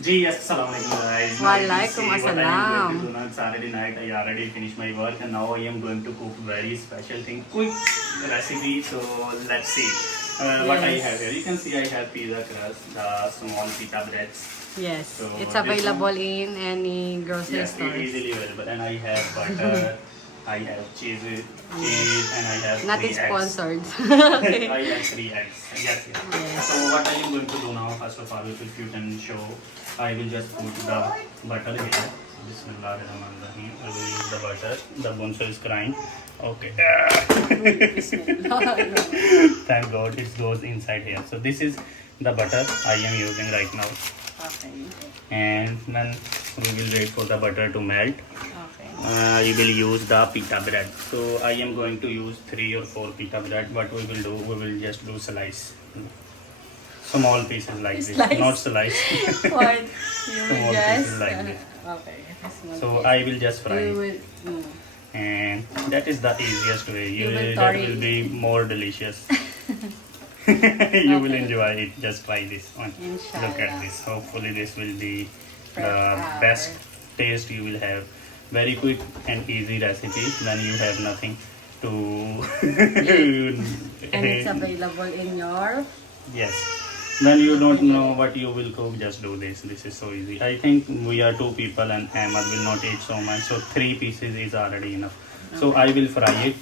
Ji assalamualaikum guys. Now you can see Walaikum what I am going to assalam. do now. Saturday night I already finished my work and now I am going to cook very special thing, quick recipe. So let's see what I Yes. have here. You can see I have pizza crust, the small pita breads. Yes, So it's this available one, in any grocery yes, it stores. easily available. And I have butter, I have cheese, and I have Not 3 eggs. sponsored. I have 3 eggs. Yes, yes. Yes. So what I am going to do now, first of all, if you can show, I will just put the butter here. Bismillahirrahmanirrahim. I will use the butter. The bonso is crying. Okay. Thank God it goes inside here. So this is the butter I am using right now. Okay. And then we will wait for the butter to melt. Okay. You will use the pita bread. So I am going to use 3 or 4 pita bread. What we will do, we will just do slice. Small pieces like this, Slice. not slice. What? You Small will pieces just... like this. Okay. Small So piece. I will just fry. You it. will... And that is the easiest way. You will That tori- will be more delicious. You will enjoy it. Just try this one. Inshallah. Look at this. Hopefully this will be the Fresh best taste you will have. Very quick and easy recipe when you have nothing to And it's available in your... yes, when you don't know what you will cook, just do this. This is so easy. I think we are 2 people and Ahmad will not eat so much, so 3 pieces is already enough. So I will fry it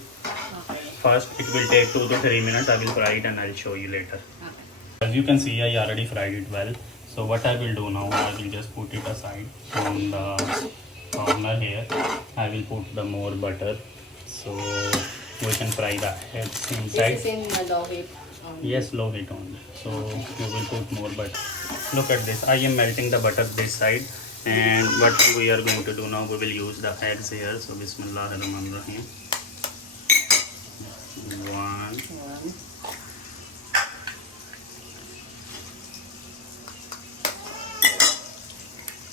Okay. first. It will take 2 to 3 minutes. I will fry it and I'll show you later. As you can see, I already fried it well. So what I will do now, I will just put it aside on the corner here. I will put the more butter so we can fry the eggs inside. This is in the low heat. Yes, low heat only. So we will put more butter. Look at this. I am melting the butter this side. And what we are going to do now, we will use the eggs here. So Bismillahirrahmanirrahim. 1, One.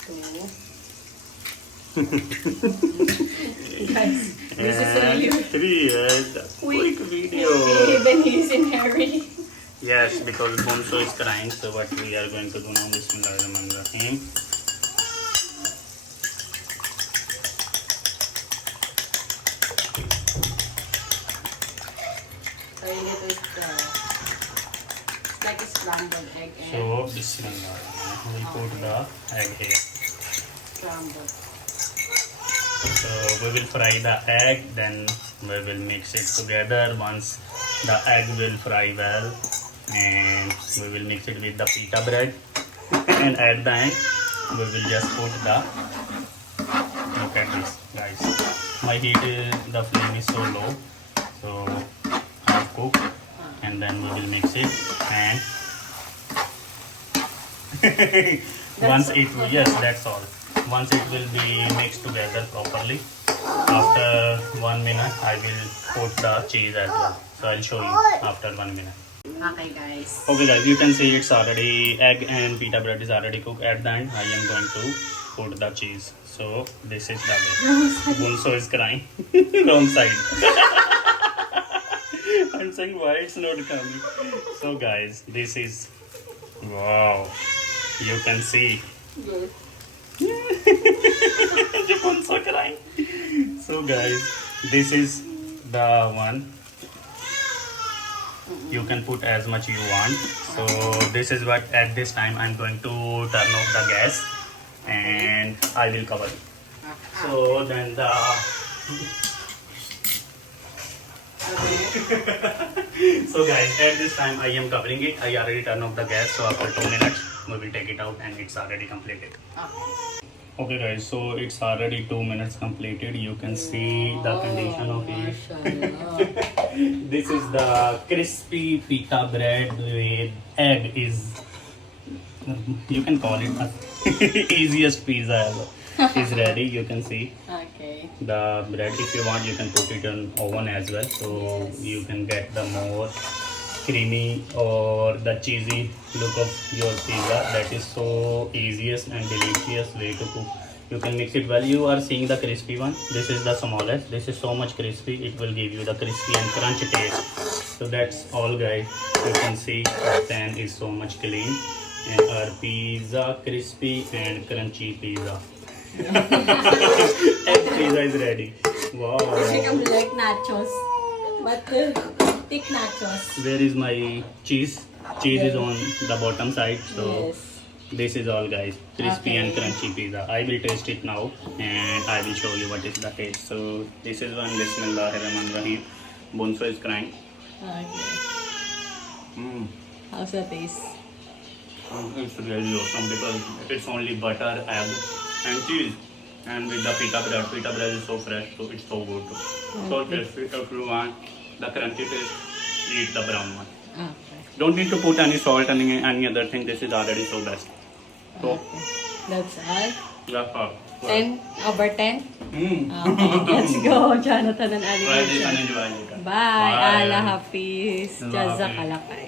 2. Guys, this is really... and 3 eggs. Quick video. Even he's in hurry. Yes, because Bonso is crying. So what we are going to do now, Bismillahirrahmanirrahim. So you need to... it's like a scrambled egg and So Bismillah. We put the egg here. scrambled. So we will fry the egg, then we will mix it together. Once the egg will fry well, and we will mix it with the pita bread. And at the end, we will just put the... look at this, guys. My the flame is so low, so I'll cook, and then we will mix it. And once it, yes, that's all. Once it will be mixed together properly, after 1 minute, I will put the cheese as well. So I'll show you after 1 minute. Okay, guys. Okay guys, you can see it's already, egg and pita bread is already cooked. At the end, I am going to put the cheese. So this is the way. Bunso is crying. Wrong side. I'm saying why it's not coming. So guys, this is, wow. You can see. Bunso crying. So guys, this is the one. You can put as much you want. So this is what at this time I'm going to turn off the gas and I will cover it. So then the so guys, at this time I am covering it. I already turned off the gas, so after 2 minutes we will take it out and it's already completed. Okay guys, so it's already 2 minutes completed. You can see the condition of it. This is the crispy pita bread with egg. Is, you can call it a easiest pizza ever. Is ready. You can see Okay. the bread. If you want, you can put it in oven as well, so you can get the more creamy or the cheesy look of your pizza. That is so easiest and delicious way to cook. You can mix it well. You are seeing the crispy one. This is the smallest. This is so much crispy. It will give you the crispy and crunchy taste. So that's all guys. You can see the pan is so much clean And our pizza, crispy and crunchy pizza. Egg pizza is ready. Wow. Become like nachos. But thick nachos. Where is my cheese? Cheese is on the bottom side. So Yes. this is all, guys. Crispy and Okay. crunchy pizza. I will taste it now and I will show you what is the taste. So this is one. Bismillahirrahmanirrahim. Bonso is crying. Okay. Mm. How's the taste? It's really awesome because it's only butter, egg and cheese. And with the pita bread is so fresh, so it's so good. So tasty. If you want the crunchy taste, eat the brown one. Okay. Don't need to put any salt and any other thing. This is already so best. So Okay. That's all. that's all. 10 over 10? Mm. Okay. Let's go, Jonathan and Try this and Ali. enjoy it. Bye. Allah Hafiz. Allah Hafiz. Jazakallah khair.